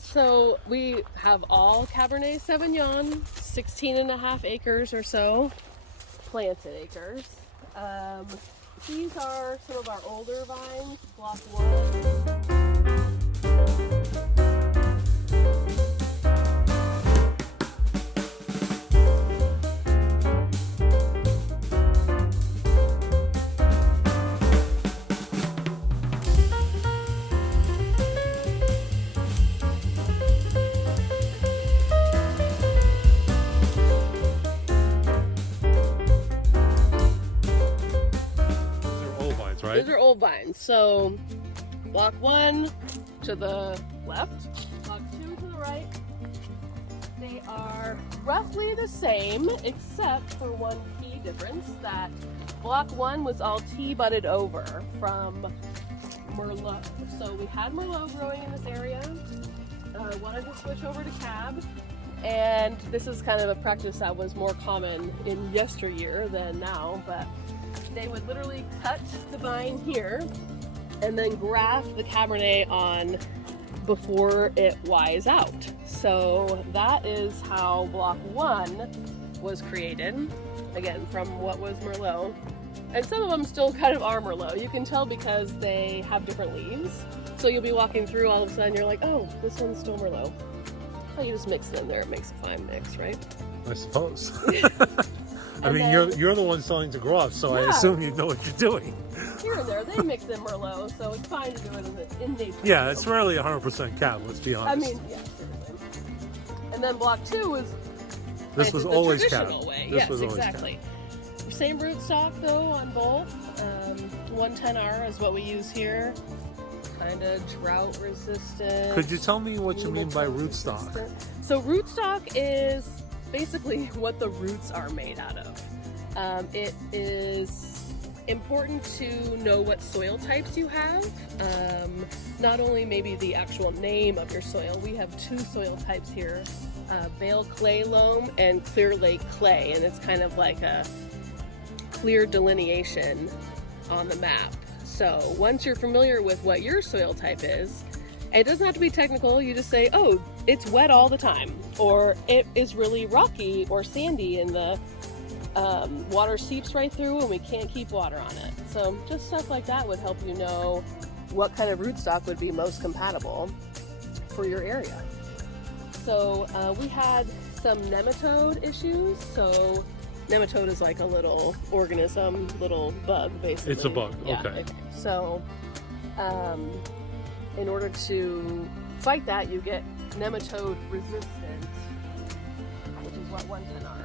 Vineyards? So we have all Cabernet Sauvignon, 16.5 acres or so, planted acres. These are some of our older vines, block 1. Right? These are old vines. So block 1 to the left, block 2 to the right. They are roughly the same, except for one key difference, that block 1 was all tea-budded over from Merlot. So we had Merlot growing in this area. Wanted to switch over to Cab. And this is kind of a practice that was more common in yesteryear than now, but they would literally cut the vine here and then graft the Cabernet on before it wise out. So that is how block 1 was created, again, from what was Merlot. And some of them still kind of are Merlot. You can tell because they have different leaves. So you'll be walking through, all of a sudden you're like, oh, this one's still Merlot. Oh, you just mix it in there, it makes a fine mix, right? I suppose. I mean, you're the one selling to growers, so yeah. I assume you know what you're doing. Here and there, they mix in Merlot, so it's fine to do it in nature. Yeah, it's rarely 100% Cab, let's be honest. I mean, yeah, seriously. And then block 2 was this was always Cab. Way. This yes, was always exactly. Cab. Same rootstock though on both. 110R is what we use here. Kind of drought resistant. Could you tell me what you mean by rootstock? So rootstock is basically what the roots are made out of. It is important to know what soil types you have. Not only maybe the actual name of your soil. We have 2 soil types here, Vale Clay Loam and Clear Lake Clay, and it's kind of like a clear delineation on the map. So once you're familiar with what your soil type is, it doesn't have to be technical, you just say, oh, it's wet all the time, or it is really rocky or sandy and the water seeps right through and we can't keep water on it. So just stuff like that would help you know what kind of rootstock would be most compatible for your area. So we had some nematode issues. So nematode is like a little organism, little bug, basically. It's a bug, yeah, okay. So in order to fight that, you get nematode resistant, which is what 110R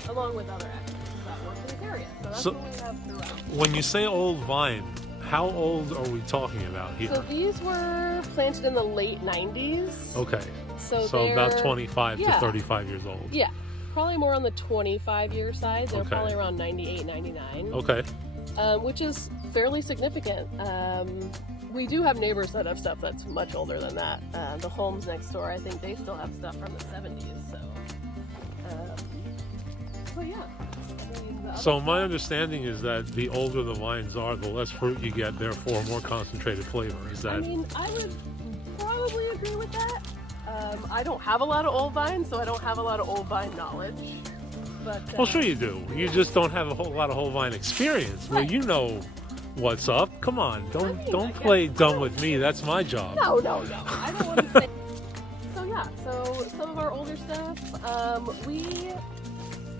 is, along with other activities that work in this area. So that's what we have throughout. When you say old vine, how old are we talking about here? So these were planted in the late 90s. Okay. So about 25 to 35 years old. Yeah. Probably more on the 25-year side. They're probably around 98, 99. Okay. Which is fairly significant. We do have neighbors that have stuff that's much older than that. The homes next door, I think they still have stuff from the 70s. So, but yeah. So my understanding is that the older the vines are, the less fruit you get, therefore more concentrated flavor. Is that? I mean, I would probably agree with that. I don't have a lot of old vines, so I don't have a lot of old vine knowledge. But well, sure you do. You just don't have a whole lot of whole vine experience. Well, you know what's up. Come on, don't play dumb with me. That's my job. No. I don't want to say. So yeah, so some of our older stuff, we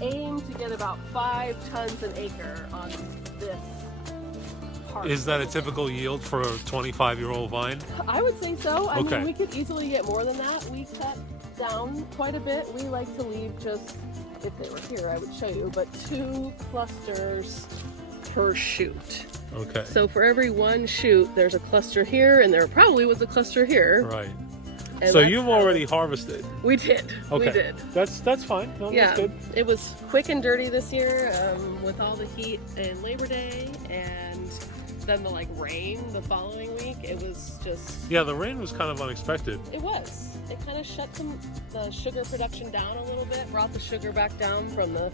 aim to get about 5 tons an acre on this. Is that a typical yield for a 25-year-old vine? I would say so. I Okay. mean, we could easily get more than that. We cut down quite a bit. We like to leave just, if they were here, I would show you, but 2 clusters per shoot. Okay. So for every 1 shoot, there's a cluster here, and there probably was a cluster here. Right. And so you've already harvested. We did. Okay. We did. That's fine. No, yeah. That's good. It was quick and dirty this year with all the heat and Labor Day, and then the rain the following week. It was just... Yeah, the rain was kind of unexpected. It was. It kind of shut the sugar production down a little bit, brought the sugar back down from the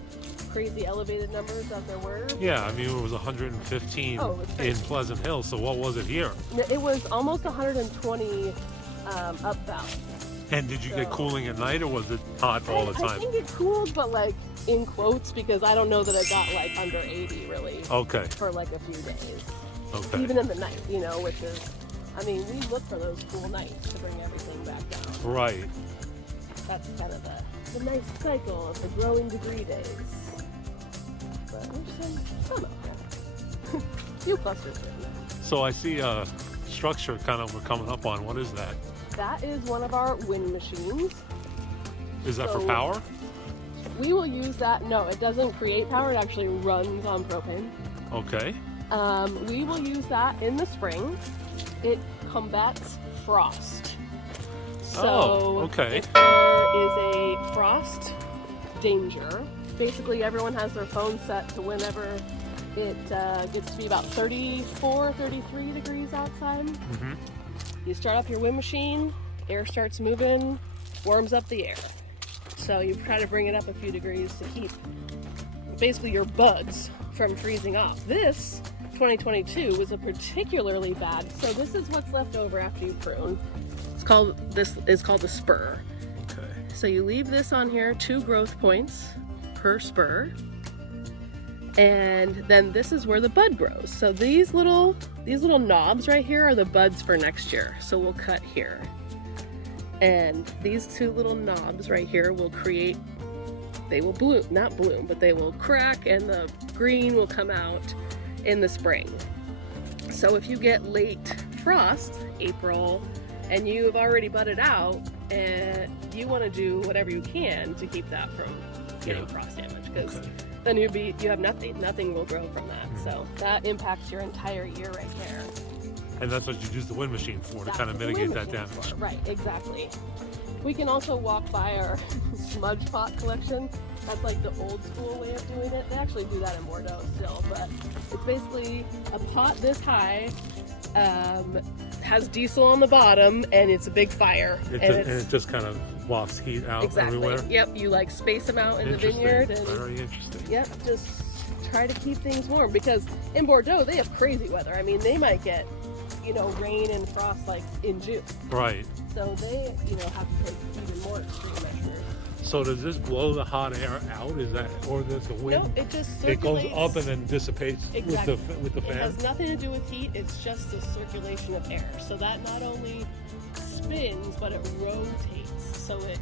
crazy elevated numbers that there were. Yeah, I mean, it was 115 in Pleasant Hill, so what was it here? It was almost 120 up valley. And did you get cooling at night, or was it hot all the time? I think it cooled, but like in quotes, because I don't know that it got like under 80 really. Okay. For like a few days. Okay. Even in the night, you know, which is, I mean, we look for those cool nights to bring everything back down. Right. That's kind of the nice cycle of the growing degree days. But there's some out there. Few clusters in there. So I see a structure kind of we're coming up on. What is that? That is one of our wind machines. Is that for power? We will use that. No, it doesn't create power. It actually runs on propane. Okay. We will use that in the spring. It combats frost. So okay. if there is a frost danger, basically everyone has their phone set to whenever it gets to be about 34, 33 degrees outside. Mm-hmm. You start up your wind machine, air starts moving, warms up the air. So you try to bring it up a few degrees to keep basically your buds from freezing off. This 2022 was a particularly bad, so this is what's left over after you prune. This is called a spur. Okay. So you leave this on here, 2 growth points per spur. And then this is where the bud grows. So these little knobs right here are the buds for next year. So we'll cut here. And these 2 little knobs right here will create, they will bloom, not bloom, but they will crack and the green will come out in the spring. So if you get late frost, April, and you've already budded out, and you want to do whatever you can to keep that from getting frost damage, because then you have nothing will grow from that. Mm-hmm. So that impacts your entire year right there. And that's what you use the wind machine for, to kind of That's what the mitigate wind that machine's damage. for. Right, exactly. We can also walk by our smudge pot collection. That's like the old school way of doing it. They actually do that in Bordeaux still, but it's basically a pot this high, has diesel on the bottom, and it's a big fire. And it just kind of wafts heat out everywhere. Yep, you like space them out in the vineyard. And, very interesting. yep, just try to keep things warm, because in Bordeaux they have crazy weather. I mean, they might get, rain and frost like in June. Right. So they, have to take even more extreme measures. So does this blow the hot air out? Is that, or does the wind? No, it just It goes circulates. up and then dissipates Exactly. with the It fan. has nothing to do with heat. It's just the circulation of air. So that not only spins, but it rotates. So it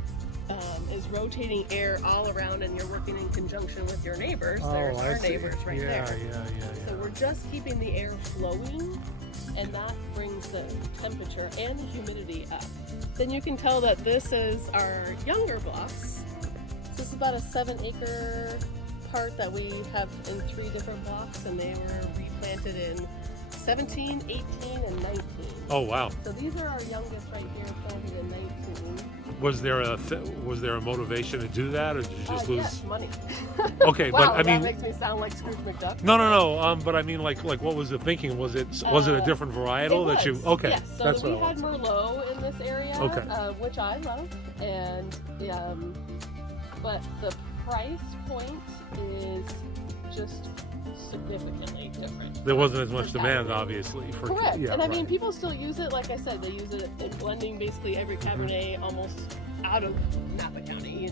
is rotating air all around, and you're working in conjunction with your neighbors. There's our neighbors right there. Yeah. So we're just keeping the air flowing, and that brings the temperature and the humidity up. Then you can tell that this is our younger blocks. So this is about a 7-acre part that we have in 3 different blocks, and they were replanted in 17, 18, and 19. Oh wow. So these are our youngest right here, planted in 19. Was there a motivation to do that, or did you just lose? Yes, money. Okay, Wow, but I mean, that makes me sound like Scrooge McDuck. no. But I mean, like, what was the thinking? Was it a different varietal that you? Okay, yes. So that's we what I had wanted. Merlot in this area, Okay. which I love, and but the price point is just significantly different. There wasn't as much for demand, Cabernet. obviously. For Correct. Yeah, and I mean, right. people still use it. Like I said, they use it in blending basically every Cabernet almost out of Napa County,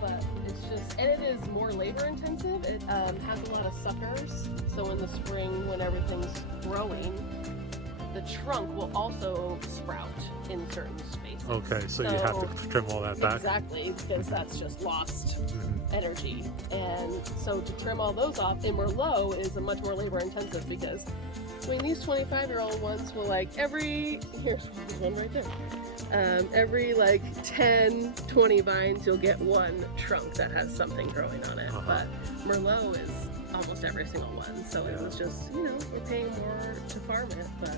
but it's just, and it is more labor intensive. It has a lot of suckers. So in the spring, when everything's growing, the trunk will also sprout in certain spaces. Okay, so you have to trim all that back. Exactly, because that's just lost Mhm. energy. And so to trim all those off, in Merlot is a much more labor intensive, because these 25-year-old ones will here's one right there. Every 10, 20 vines, you'll get one trunk that has something growing on it. Uh-huh. But Merlot is almost every single one. So it was just, we're paying more to farm it, but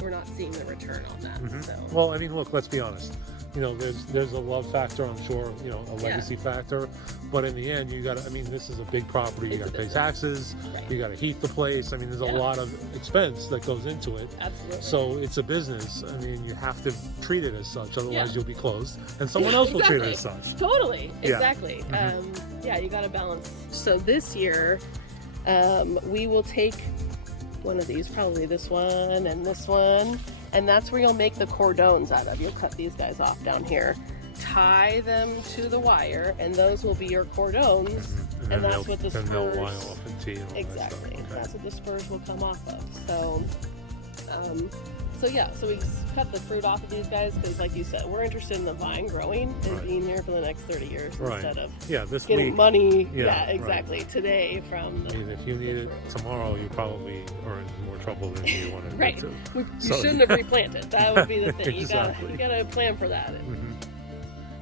we're not seeing the return on that. Mhm. So. Well, I mean, look, let's be honest. There's a love factor, I'm sure, a legacy factor, but in the end, this is a big property. You It's got a to pay business. taxes, Right. you got to heat the place. I mean, there's a lot of expense that goes into it. Absolutely. So it's a business. I mean, you have to treat it as such, otherwise Yeah. you'll be closed, and someone else will treat it as such. Totally. Yeah. Exactly. Mhm. You got to balance. So this year, we will take one of these, probably this one and this one, And that's where you'll make the cordones out of. You'll cut these guys off down here, tie them to the wire, and those will be your cordones. And that's what the spurs. And they'll wine off in tea. And all Exactly. That stuff. Okay. That's what the spurs will come off of. So yeah, so we cut the fruit off of these guys because, like you said, we're interested in the vine growing and being here for the next 30 years instead of this getting week, money. Yeah, Yeah, exactly. Today from. I mean, if you need it tomorrow, you probably are in more trouble than you want to Right. get to. You shouldn't have replanted. That would be the thing. Exactly. You gotta plan for that.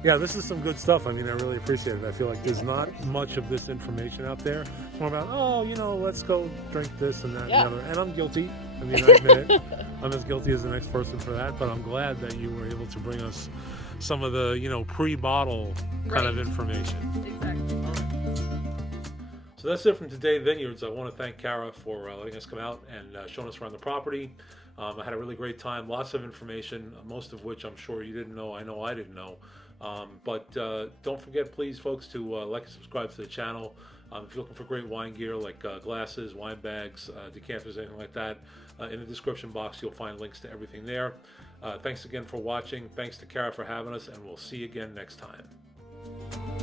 Yeah, this is some good stuff. I mean, I really appreciate it. I feel like there's not much of this information out there. It's more about, let's go drink this and that and the other. And I'm guilty. I mean, I admit it. I'm as guilty as the next person for that. But I'm glad that you were able to bring us some of the, pre-bottle kind of information. Exactly. So that's it from Taddei Vineyards. I want to thank Cara for letting us come out and showing us around the property. I had a really great time. Lots of information, most of which I'm sure you didn't know. I know I didn't know. But don't forget, please, folks, to like and subscribe to the channel. If you're looking for great wine gear like glasses, wine bags, decanters, anything like that, in the description box you'll find links to everything there. Thanks again for watching. Thanks to Cara for having us, and we'll see you again next time.